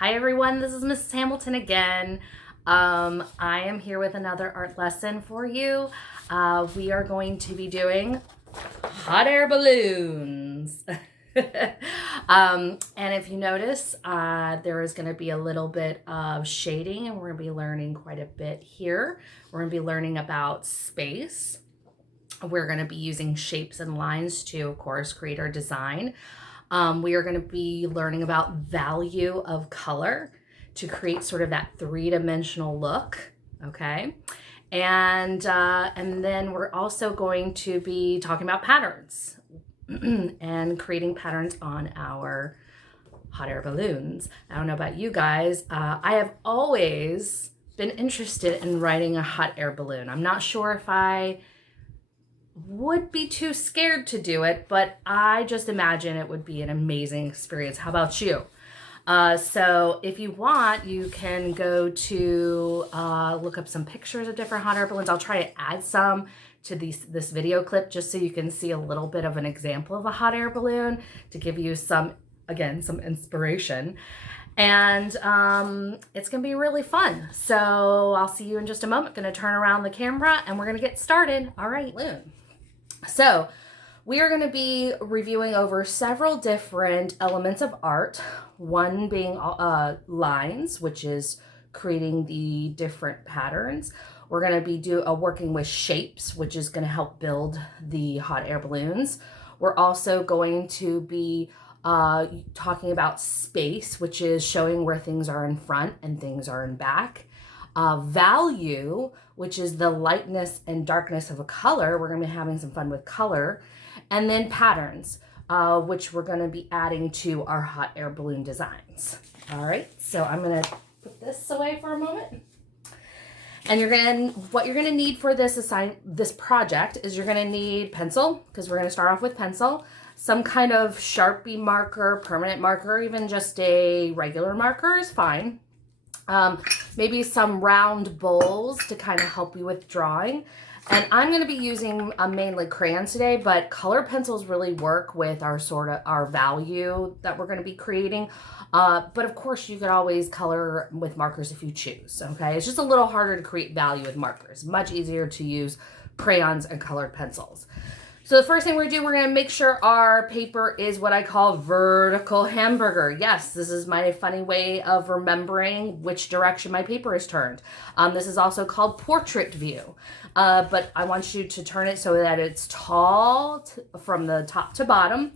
Hi everyone, this is Mrs. Hamilton again. I am here with another art lesson for you. We are going to be doing hot air balloons. And if you notice, there is going to be a little bit of shading, and we're going to be learning quite a bit here. We're going to be learning about space. We're going to be using shapes and lines to, of course, create our design. We are going to be learning about value of color to create sort of that three-dimensional look, okay? And then we're also going to be talking about patterns and creating patterns on our hot air balloons. I don't know about you guys. I have always been interested in writing a hot air balloon. I'm not sure if I would be too scared to do it, but I just imagine it would be an amazing experience. How about you? So if you want, you can go to look up some pictures of different hot air balloons. I'll try to add some to this video clip just so you can see a little bit of an example of a hot air balloon to give you some inspiration. And it's gonna be really fun. So I'll see you in just a moment. Gonna turn around the camera and we're gonna get started. All right, balloon. So we are going to be reviewing over several different elements of art, one being lines, which is creating the different patterns. We're going to be working with shapes, which is going to help build the hot air balloons. We're also going to be talking about space, which is showing where things are in front and things are in back. Value, which is the lightness and darkness of a color. We're going to be having some fun with color. And then patterns, which we're going to be adding to our hot air balloon designs. All right, so I'm going to put this away for a moment. And what you're going to need for this project is you're going to need pencil, because we're going to start off with pencil, some kind of Sharpie marker, permanent marker, even just a regular marker is fine. Maybe some round bowls to kind of help you with drawing. And I'm going to be using mainly crayons today, but color pencils really work with our value that we're going to be creating. But of course, you could always color with markers if you choose, okay? It's just a little harder to create value with markers. Much easier to use crayons and colored pencils. So the first thing we're going to do, we're going to make sure our paper is what I call vertical hamburger. Yes, this is my funny way of remembering which direction my paper is turned. This is also called portrait view. But I want you to turn it so that it's tall from the top to bottom,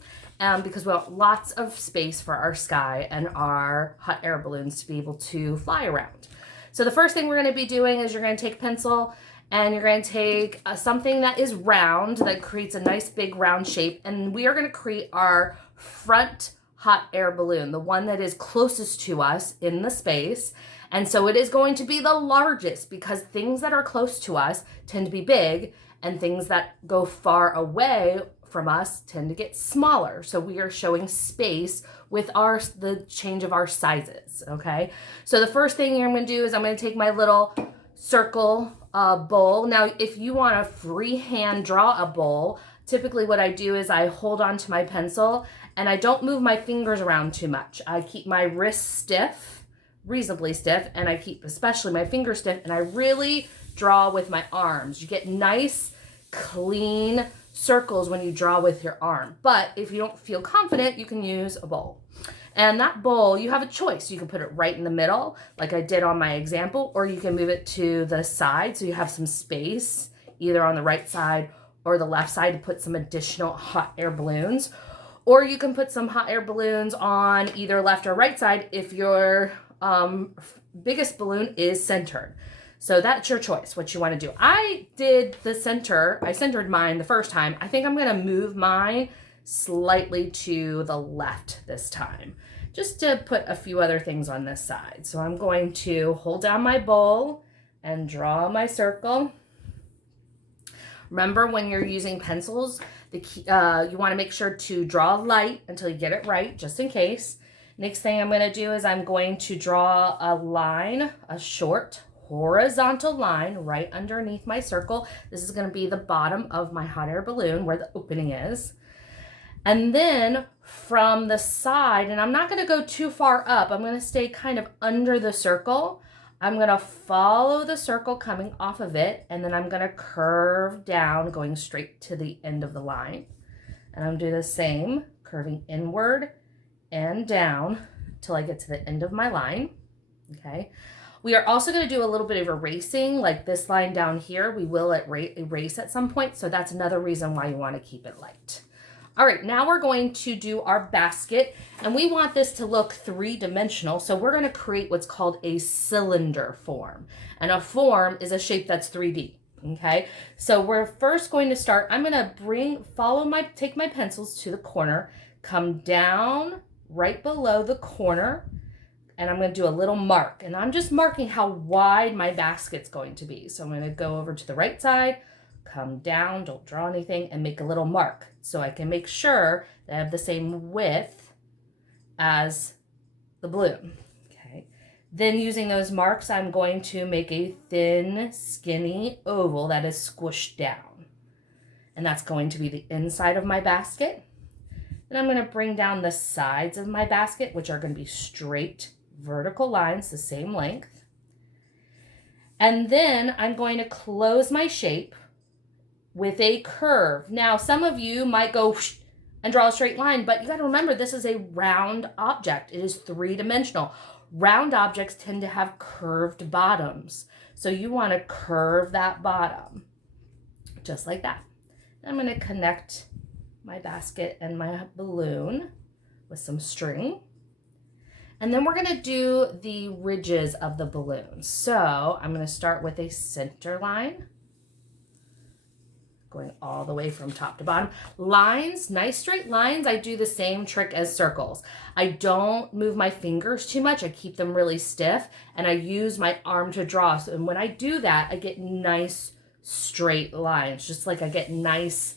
because we want lots of space for our sky and our hot air balloons to be able to fly around. So the first thing we're going to be doing is you're going to take pencil and you're going to take something that is round, that creates a nice big round shape, and we are going to create our front hot air balloon, the one that is closest to us in the space. And so it is going to be the largest, because things that are close to us tend to be big, and things that go far away from us tend to get smaller. So we are showing space with the change of our sizes, okay? So the first thing I'm going to do is I'm going to take my little circle bowl. Now, if you want to freehand draw a bowl, typically what I do is I hold on to my pencil and I don't move my fingers around too much. I keep my wrists stiff, reasonably stiff, and I keep especially my fingers stiff, and I really draw with my arms. You get nice, clean circles when you draw with your arm. But if you don't feel confident, you can use a bowl. And that bowl, you have a choice. You can put it right in the middle, like I did on my example, or you can move it to the side so you have some space, either on the right side or the left side, to put some additional hot air balloons. Or you can put some hot air balloons on either left or right side if your biggest balloon is centered. So that's your choice, what you want to do. I did the center. I centered mine the first time. I think I'm going to move mine slightly to the left this time, just to put a few other things on this side. So I'm going to hold down my bowl and draw my circle. Remember, when you're using pencils, you want to make sure to draw light until you get it right, just in case. Next thing I'm going to do is I'm going to draw a line, a short horizontal line right underneath my circle. This is going to be the bottom of my hot air balloon where the opening is. And then from the side, and I'm not going to go too far up, I'm going to stay kind of under the circle. I'm going to follow the circle coming off of it, and then I'm going to curve down, going straight to the end of the line. And I'm going to do the same, curving inward and down till I get to the end of my line. Okay. We are also going to do a little bit of erasing, like this line down here. We will erase at some point, so that's another reason why you want to keep it light. All right, now we're going to do our basket, and we want this to look three-dimensional, so we're going to create what's called a cylinder form. And a form is a shape that's 3D, okay? So we're first going to start, I'm going to take my pencils to the corner, come down right below the corner, and I'm going to do a little mark. And I'm just marking how wide my basket's going to be. So I'm going to go over to the right side, come down, don't draw anything, and make a little mark. So I can make sure that I have the same width as the balloon. Okay. Then using those marks, I'm going to make a thin, skinny oval that is squished down. And that's going to be the inside of my basket. Then I'm going to bring down the sides of my basket, which are going to be straight vertical lines, the same length. And then I'm going to close my shape with a curve. Now, some of you might go and draw a straight line, but you got to remember this is a round object. It is three-dimensional. Round objects tend to have curved bottoms. So you want to curve that bottom, just like that. I'm going to connect my basket and my balloon with some string. And then we're going to do the ridges of the balloon. So I'm going to start with a center line, going all the way from top to bottom. Lines, nice straight lines, I do the same trick as circles. I don't move my fingers too much. I keep them really stiff, and I use my arm to draw. So, and when I do that, I get nice straight lines, just like I get nice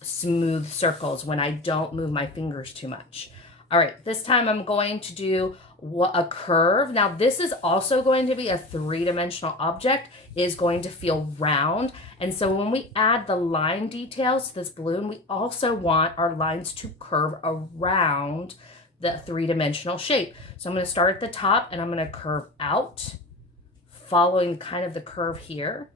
smooth circles when I don't move my fingers too much. All right, this time I'm going to do a curve. Now this is also going to be a three-dimensional object. It is going to feel round. And so when we add the line details to this balloon, we also want our lines to curve around the three-dimensional shape. So I'm going to start at the top and I'm going to curve out, following kind of the curve here.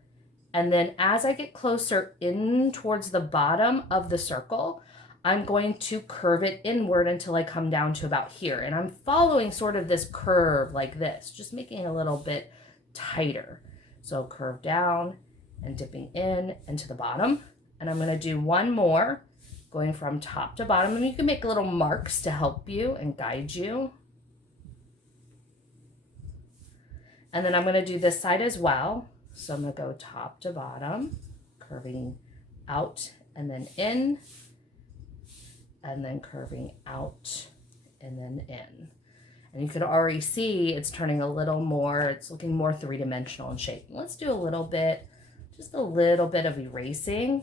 And then as I get closer in towards the bottom of the circle, I'm going to curve it inward until I come down to about here. And I'm following sort of this curve like this, just making it a little bit tighter. So curve down and dipping in and to the bottom. And I'm going to do one more, going from top to bottom. And you can make little marks to help you and guide you. And then I'm going to do this side as well. So I'm going to go top to bottom, curving out and then in, and then curving out and then in. And you can already see it's turning a little more, it's looking more three-dimensional in shape. Let's do a little bit, just a little bit of erasing.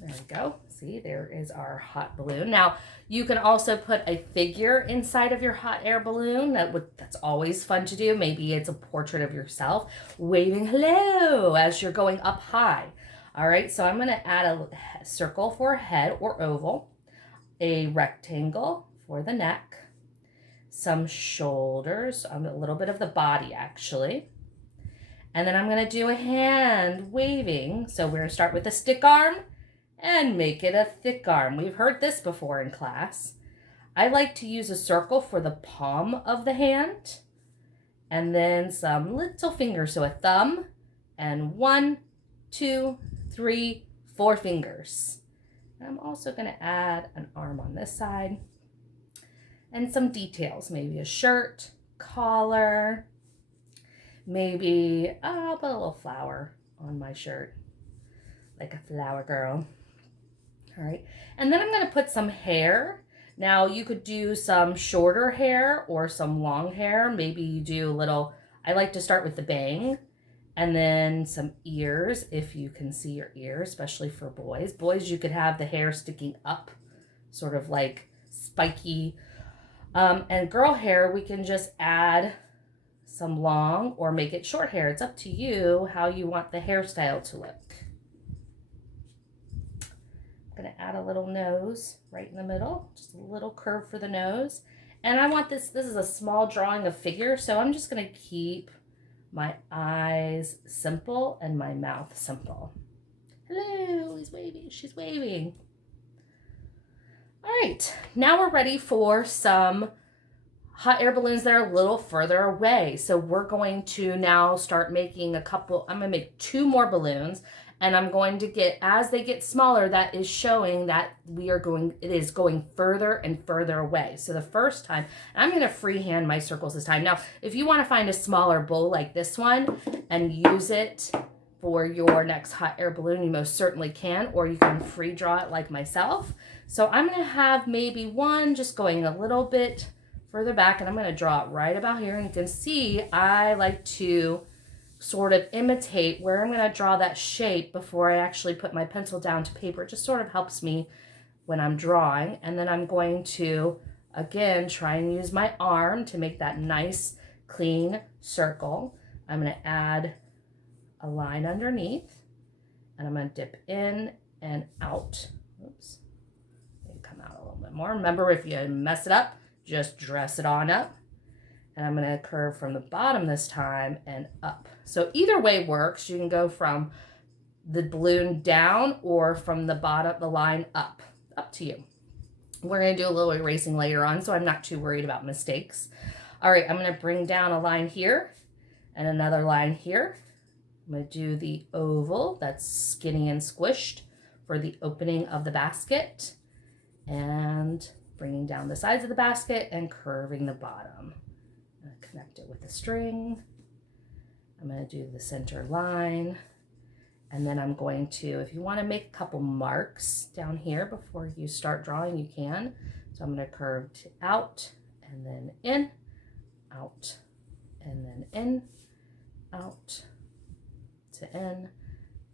There we go. See, there is our hot balloon. Now, you can also put a figure inside of your hot air balloon. That's always fun to do. Maybe it's a portrait of yourself waving hello as you're going up high. All right, so I'm going to add a circle for a head or oval, a rectangle for the neck, some shoulders, a little bit of the body actually. And then I'm going to do a hand waving. So we're going to start with a stick arm and make it a thick arm. We've heard this before in class. I like to use a circle for the palm of the hand and then some little fingers. So a thumb and 1, 2, 3, 4 fingers. I'm also going to add an arm on this side and some details, maybe a shirt, collar, maybe I'll put a little flower on my shirt, like a flower girl. All right, and then I'm going to put some hair. Now you could do some shorter hair or some long hair. Maybe you do a little, I like to start with the bang. And then some ears, if you can see your ears, especially for boys. Boys, you could have the hair sticking up, sort of like spiky. And girl hair, we can just add some long or make it short hair. It's up to you how you want the hairstyle to look. going to add a little nose right in the middle, just a little curve for the nose. And I want this is a small drawing of figure, so I'm just going to keep my eyes simple and my mouth simple. Hello, he's waving, she's waving. All right, now we're ready for some hot air balloons that are a little further away. So we're going to now start making I'm going to make 2 more balloons, and I'm going to get, as they get smaller, that is showing that it is going further and further away. So the first time, I'm going to freehand my circles this time. Now, if you want to find a smaller bowl like this one and use it for your next hot air balloon, you most certainly can, or you can free draw it like myself. So I'm going to have maybe one just going a little bit further back, and I'm going to draw it right about here. And you can see I like to sort of imitate where I'm going to draw that shape before I actually put my pencil down to paper. It just sort of helps me when I'm drawing. And then I'm going to, again, try and use my arm to make that nice, clean circle. I'm going to add a line underneath, and I'm going to dip in and out. Oops. Maybe come out a little bit more. Remember, if you mess it up, just dress it on up. And I'm going to curve from the bottom this time and up. So either way works. You can go from the balloon down or from the bottom, the line up to you. We're going to do a little erasing later on, so I'm not too worried about mistakes. All right, I'm going to bring down a line here and another line here. I'm going to do the oval that's skinny and squished for the opening of the basket, and bringing down the sides of the basket and curving the bottom. Connect it with the string. I'm going to do the center line, and then I'm going to, if you want to make a couple marks down here before you start drawing, you can. So I'm going to curve to out and then in, out, and then in, out, to in,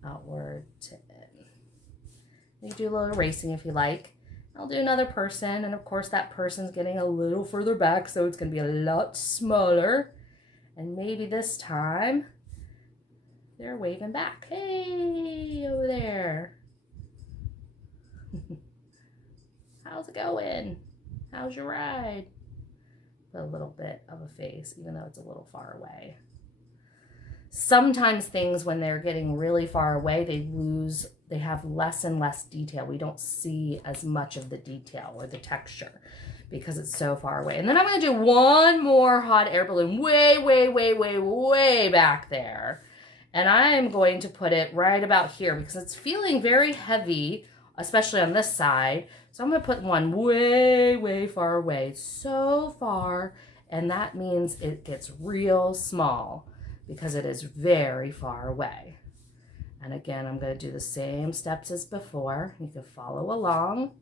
outward to in. You do a little erasing if you like. I'll do another person, and of course that person's getting a little further back, so it's going to be a lot smaller. And maybe this time they're waving back. Hey, over there. How's it going? How's your ride? Put a little bit of a face, even though it's a little far away. Sometimes things, when they're getting really far away, they have less and less detail. We don't see as much of the detail or the texture because it's so far away. And then I'm going to do one more hot air balloon way, way, way, way, way back there. And I'm going to put it right about here because it's feeling very heavy, especially on this side. So I'm going to put one way, way far away, so far. And that means it gets real small, because it is very far away. And again, I'm going to do the same steps as before. You can follow along,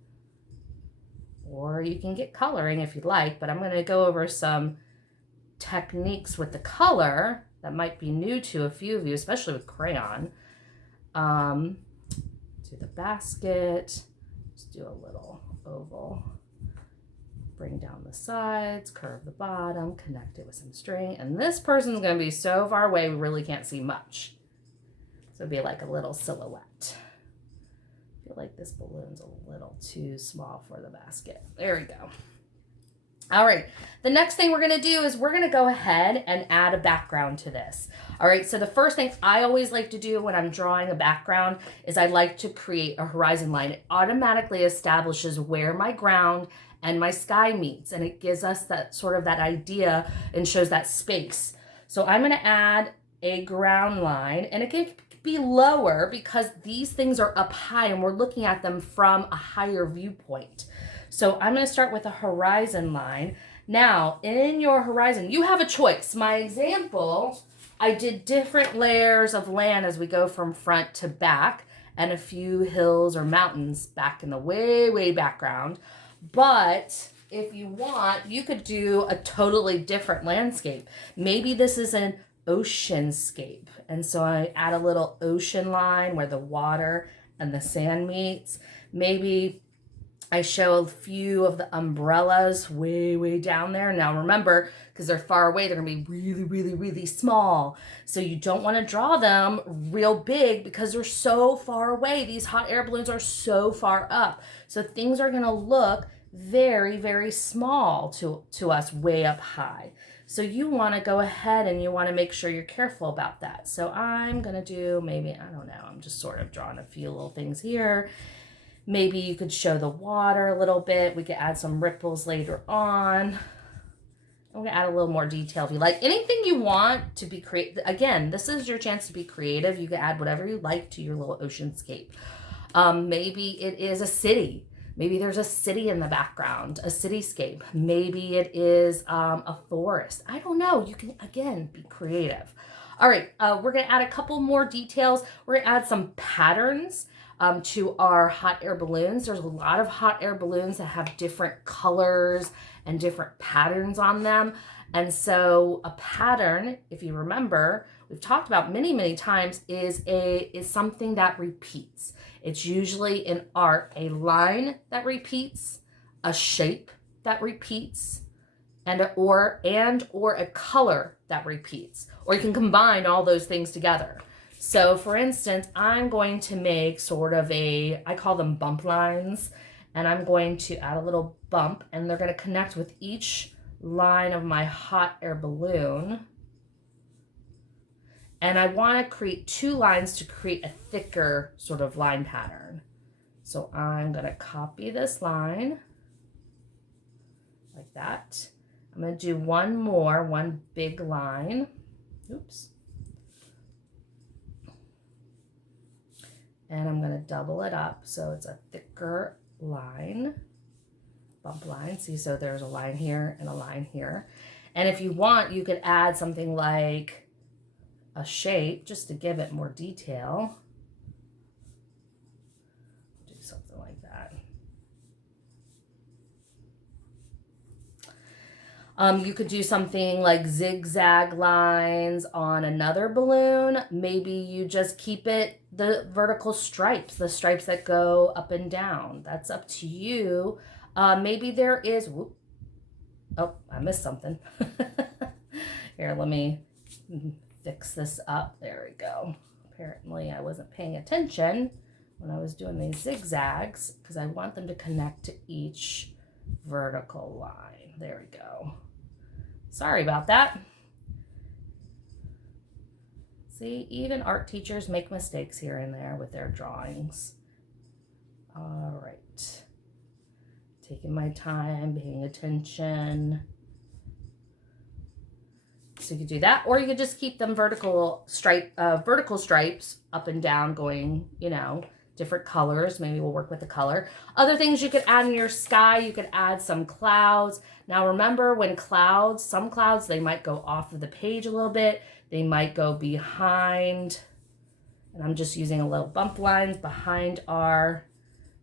or you can get coloring if you'd like, but I'm going to go over some techniques with the color that might be new to a few of you, especially with crayon. Do the basket, just do a little oval. Bring down the sides, curve the bottom, connect it with some string. And this person's going to be so far away, we really can't see much. So it'd be like a little silhouette. I feel like this balloon's a little too small for the basket. There we go. All right, the next thing we're going to do is we're going to go ahead and add a background to this. All right, so the first thing I always like to do when I'm drawing a background is I like to create a horizon line. It automatically establishes where my ground and my sky meets, and it gives us that sort of that idea and shows that space. So I'm going to add a ground line, and it can be lower because these things are up high and we're looking at them from a higher viewpoint. So I'm going to start with a horizon line. Now, in your horizon, you have a choice. My example, I did different layers of land as we go from front to back, and a few hills or mountains back in the way, way background. But if you want, you could do a totally different landscape. Maybe this is an oceanscape. And so I add a little ocean line where the water and the sand meets. Maybe I show a few of the umbrellas way down there. Now remember, because they're far away, they're gonna be really small. So you don't wanna draw them real big because they're so far away. These hot air balloons are so far up. So things are gonna look very small to us way up high. So you wanna go ahead and you wanna make sure you're careful about that. So I'm gonna do maybe, I don't know, I'm just sort of drawing a few little things here. Maybe you could show the water a little bit. We could add some ripples later on. I'm gonna add a little more detail if you like. Anything you want to be creative. Again, this is your chance to be creative. You can add whatever you like to your little oceanscape. Maybe it is a city. Maybe there's a city in the background, a cityscape. Maybe it is a forest. I don't know. You can, again, be creative. All right, we're gonna add a couple more details. We're gonna add some patterns to our hot air balloons. There's a lot of hot air balloons that have different colors and different patterns on them. And so a pattern, if you remember, we've talked about many times, is something that repeats. It's usually in art a line that repeats, a shape that repeats, and or a color that repeats. Or you can combine all those things together. So for instance, I'm going to make sort of I call them bump lines, and I'm going to add a little bump, and they're going to connect with each line of my hot air balloon. And I want to create 2 lines to create a thicker sort of line pattern. So I'm going to copy this line like that. I'm going to do one big line. Oops. And I'm going to double it up so it's a thicker line, bump line. See, so there's a line here and a line here. And if you want, you could add something like a shape just to give it more detail. Do something like that. You could do something like zigzag lines on another balloon. Maybe you just keep it the vertical stripes, the stripes that go up and down. That's up to you. Maybe there is, whoop, oh, I missed something. Here, let me fix this up. There we go. Apparently I wasn't paying attention when I was doing these zigzags because I want them to connect to each vertical line. There we go. Sorry about that. See, even art teachers make mistakes here and there with their drawings. All right. Taking my time, paying attention. So you could do that, or you could just keep them vertical stripes up and down going, you know, different colors. Maybe we'll work with the color. Other things you could add in your sky, you could add some clouds. Now remember, when some clouds, they might go off of the page a little bit. They might go behind, and I'm just using a little bump lines behind our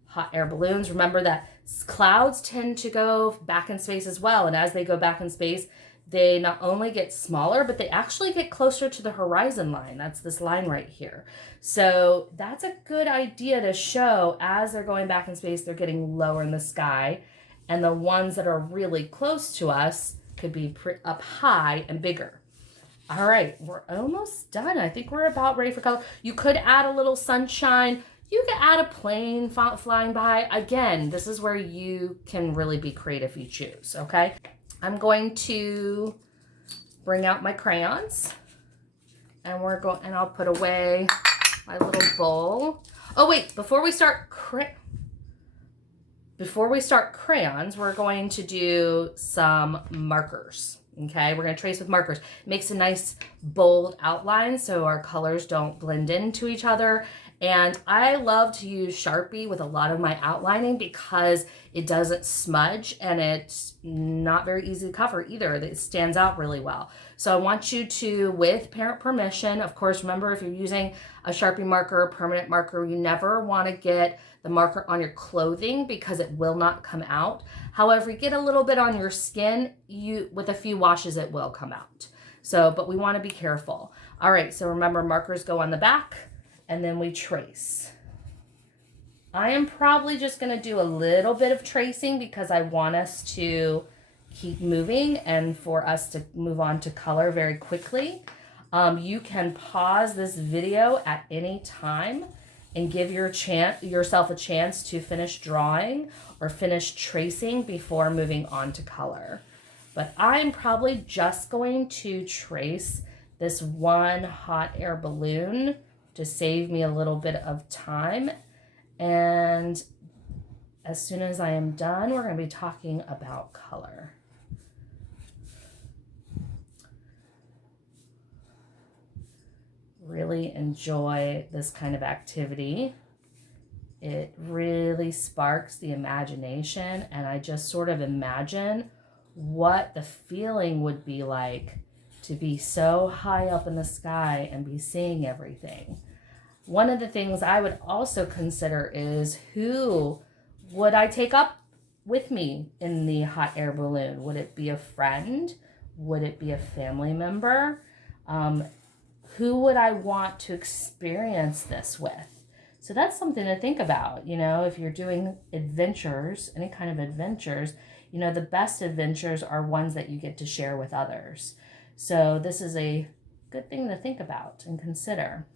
hot air balloons. Remember that clouds tend to go back in space as well. And as they go back in space, they not only get smaller, but they actually get closer to the horizon line. That's this line right here. So that's a good idea to show as they're going back in space, they're getting lower in the sky. And the ones that are really close to us could be up high and bigger. All right, we're almost done. I think we're about ready for color. You could add a little sunshine. You could add a plane flying by. Again, this is where you can really be creative if you choose, okay? I'm going to bring out my crayons, and I'll put away my little bowl. Oh wait, before we start crayons, we're going to do some markers. Okay, we're going to trace with markers. It makes a nice bold outline so our colors don't blend into each other. And I love to use Sharpie with a lot of my outlining because it doesn't smudge and it's not very easy to cover either. It stands out really well. So I want you to, with parent permission, of course, remember if you're using a Sharpie marker, a permanent marker, you never want to get the marker on your clothing because it will not come out. However, you get a little bit on your skin, with a few washes, it will come out. So, but we want to be careful. All right, so remember, markers go on the back, and then we trace. I am probably just going to do a little bit of tracing because I want us to keep moving and for us to move on to color very quickly. You can pause this video at any time and give yourself a chance to finish drawing or finish tracing before moving on to color. But I'm probably just going to trace this one hot air balloon to save me a little bit of time. And as soon as I am done, we're going to be talking about color. Really enjoy this kind of activity. It really sparks the imagination, and I just sort of imagine what the feeling would be like to be so high up in the sky and be seeing everything. One of the things I would also consider is who would I take up with me in the hot air balloon? Would it be a friend? Would it be a family member? Who would I want to experience this with? So that's something to think about. You know, if you're doing adventures, any kind of adventures, you know, the best adventures are ones that you get to share with others. So this is a good thing to think about and consider.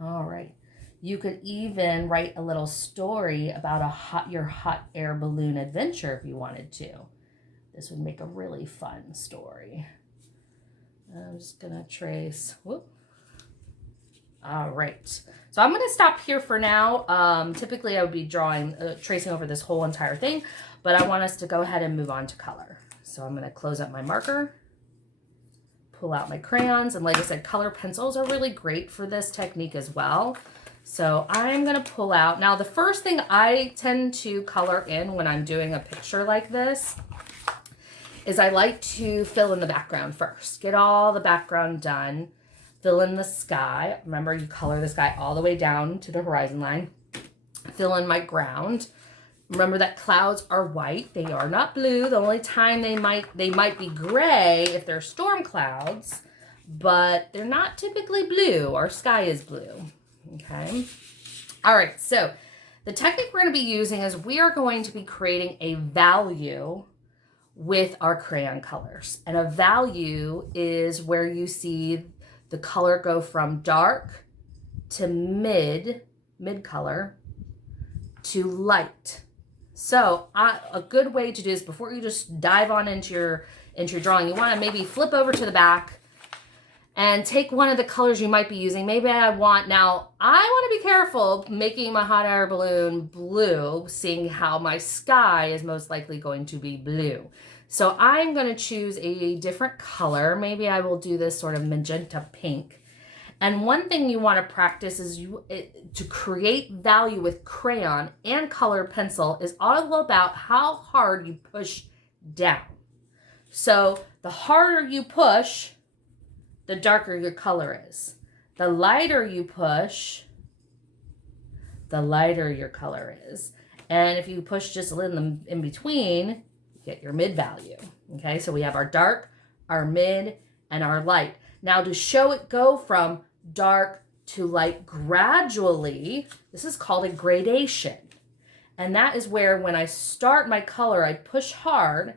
All right. You could even write a little story about your hot air balloon adventure if you wanted to. This would make a really fun story. I'm just gonna trace. Whoop. All right. So I'm gonna stop here for now. Typically I would be tracing over this whole entire thing, but I want us to go ahead and move on to color. So I'm gonna close up my marker, pull out my crayons, and like I said, color pencils are really great for this technique as well. So I'm gonna pull out, now the first thing I tend to color in when I'm doing a picture like this is I like to fill in the background first. Get all the background done. Fill in the sky. Remember, you color the sky all the way down to the horizon line. Fill in my ground. Remember that clouds are white. They are not blue. The only time they might be gray if they're storm clouds, but they're not typically blue. Our sky is blue. Okay. All right. So the technique we're going to be using is we are going to be creating a value with our crayon colors. And a value is where you see the color go from dark to mid color to light. So a good way to do this before you just dive on into your drawing, you want to maybe flip over to the back and take one of the colors you might be using. Maybe I want to be careful making my hot air balloon blue, seeing how my sky is most likely going to be blue. So I'm going to choose a different color. Maybe I will do this sort of magenta pink. And one thing you want to practice is to create value with crayon and colored pencil is all about how hard you push down. So the harder you push, the darker your color is. The lighter you push, the lighter your color is. And if you push just a little in between, you get your mid value. Okay, so we have our dark, our mid, and our light. Now to show it go from dark to light gradually, this is called a gradation. And that is where when I start my color, I push hard.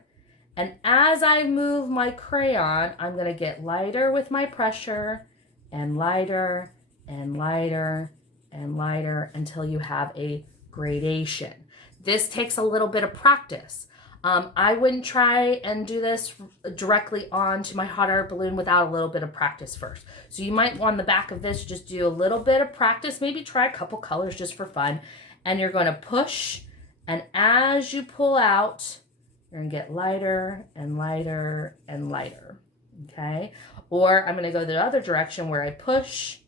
And as I move my crayon, I'm going to get lighter with my pressure and lighter and lighter and lighter until you have a gradation. This takes a little bit of practice. I wouldn't try and do this directly onto my hot air balloon without a little bit of practice first. So you might on the back of this just do a little bit of practice, maybe try a couple colors just for fun. And you're going to push, and as you pull out, you're going to get lighter and lighter and lighter, okay? Or I'm going to go the other direction where I push,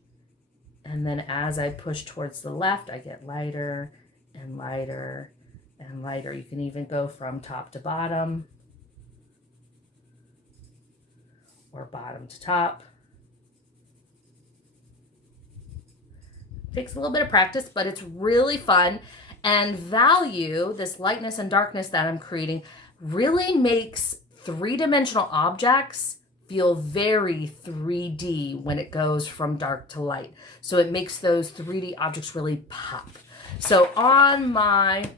and then as I push towards the left, I get lighter and lighter and lighter. You can even go from top to bottom or bottom to top. Takes a little bit of practice, but it's really fun. And value, this lightness and darkness that I'm creating, really makes three-dimensional objects feel very 3D when it goes from dark to light. So it makes those 3D objects really pop. So on my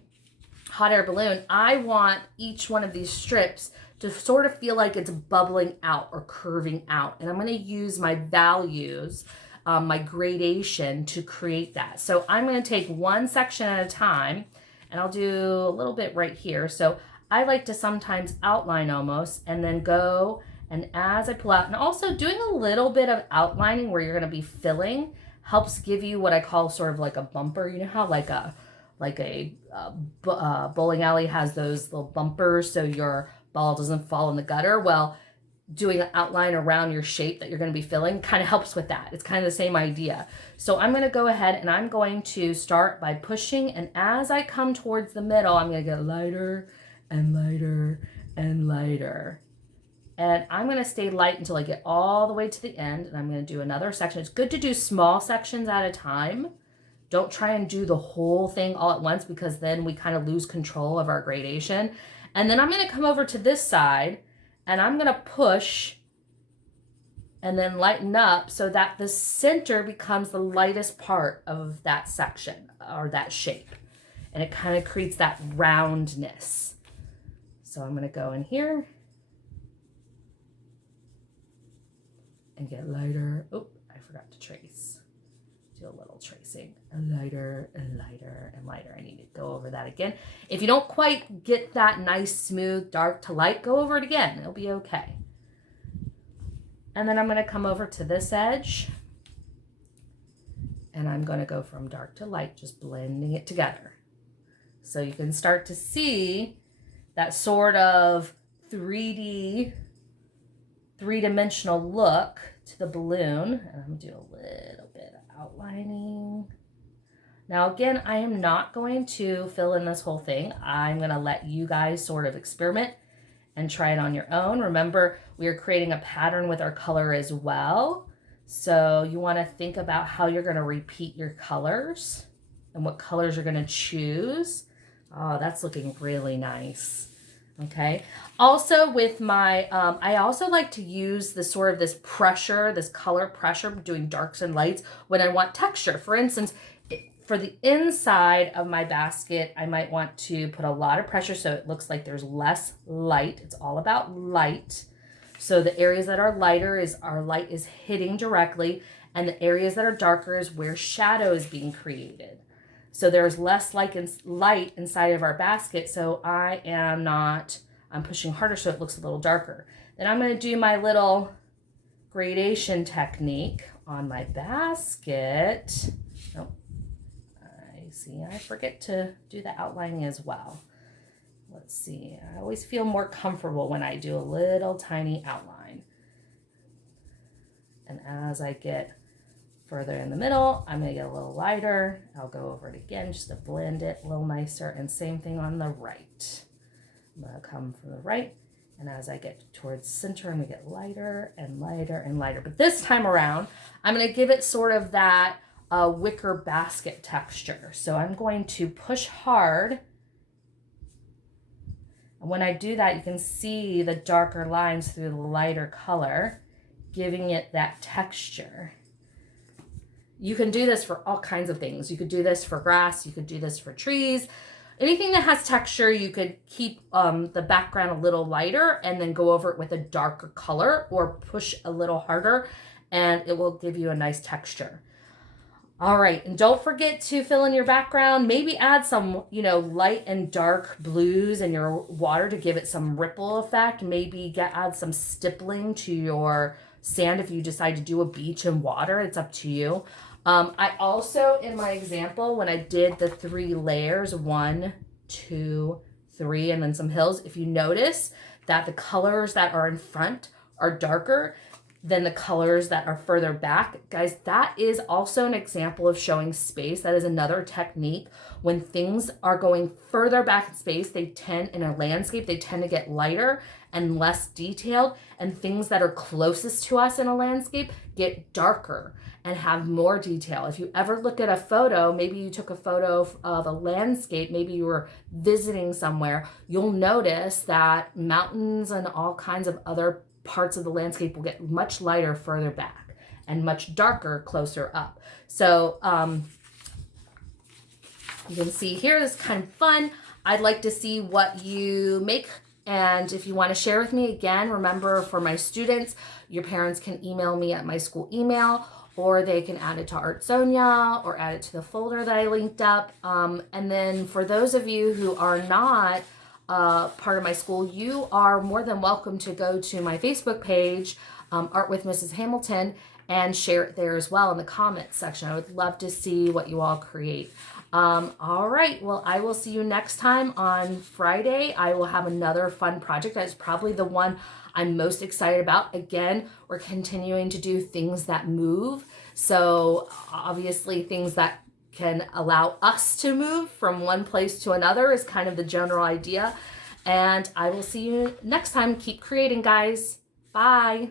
hot air balloon, I want each one of these strips to sort of feel like it's bubbling out or curving out. And I'm going to use my values, my gradation to create that. So I'm going to take one section at a time, and I'll do a little bit right here. So I like to sometimes outline almost and then go, and as I pull out, and also doing a little bit of outlining where you're going to be filling helps give you what I call sort of like a bumper. You know how like a bowling alley has those little bumpers so your ball doesn't fall in the gutter? Well, doing an outline around your shape that you're going to be filling kind of helps with that. It's kind of the same idea. So I'm going to go ahead and I'm going to start by pushing, and as I come towards the middle, I'm going to get lighter and lighter and lighter. And I'm going to stay light until I get all the way to the end, and I'm going to do another section. It's good to do small sections at a time. Don't try and do the whole thing all at once, because then we kind of lose control of our gradation. And then I'm going to come over to this side and I'm going to push and then lighten up so that the center becomes the lightest part of that section or that shape. And it kind of creates that roundness. So I'm going to go in here and get lighter. Oh, I forgot to trace. Do a little tracing, and lighter and lighter and lighter. I need to go over that again. If you don't quite get that nice smooth dark to light, go over it again. It'll be okay. And then I'm going to come over to this edge, and I'm going to go from dark to light, just blending it together. So you can start to see that sort of 3D-dimensional look to the balloon. And I'm going to do a little bit of outlining. Now again, I am not going to fill in this whole thing. I'm going to let you guys sort of experiment and try it on your own. Remember, we are creating a pattern with our color as well. So you want to think about how you're going to repeat your colors and what colors you're going to choose. Oh, that's looking really nice. Okay. Also with my, I also like to use this sort of this pressure, this color pressure, doing darks and lights when I want texture. For instance, for the inside of my basket, I might want to put a lot of pressure so it looks like there's less light. It's all about light. So the areas that are lighter is our light is hitting directly, and the areas that are darker is where shadow is being created. So there's less light inside of our basket. So I'm pushing harder so it looks a little darker. Then I'm going to do my little gradation technique on my basket. Oh, I forget to do the outlining as well. Let's see. I always feel more comfortable when I do a little tiny outline. And as I get further in the middle, I'm going to get a little lighter. I'll go over it again just to blend it a little nicer. And same thing on the right. I'm going to come from the right. And as I get towards center, I'm going to get lighter and lighter and lighter. But this time around, I'm going to give it sort of that wicker basket texture. So I'm going to push hard. And when I do that, you can see the darker lines through the lighter color, giving it that texture. You can do this for all kinds of things. You could do this for grass. You could do this for trees. Anything that has texture, you could keep the background a little lighter and then go over it with a darker color, or push a little harder and it will give you a nice texture. All right, and don't forget to fill in your background. Maybe add some, light and dark blues in your water to give it some ripple effect. Maybe add some stippling to your sand if you decide to do a beach and water. It's up to you. I also, in my example, when I did the 3 layers, 1, 2, 3, and then some hills, if you notice that the colors that are in front are darker than the colors that are further back, guys, that is also an example of showing space. That is another technique. When things are going further back in space, in a landscape, they tend to get lighter and less detailed, and things that are closest to us in a landscape get darker and have more detail. If you ever look at a photo, maybe you took a photo of a landscape, maybe you were visiting somewhere, you'll notice that mountains and all kinds of other parts of the landscape will get much lighter further back and much darker closer up. So You can see here, this is kind of fun. I'd like to see what you make. And if you want to share with me, again, remember for my students, your parents can email me at my school email, or they can add it to Artsonia or add it to the folder that I linked up. And then for those of you who are not part of my school, you are more than welcome to go to my Facebook page, Art with Mrs. Hamilton, and share it there as well in the comments section. I would love to see what you all create. All right, well, I will see you next time on Friday. I will have another fun project. That's probably the one I'm most excited about. Again, we're continuing to do things that move. So obviously things that can allow us to move from one place to another is kind of the general idea. And I will see you next time. Keep creating, guys. Bye.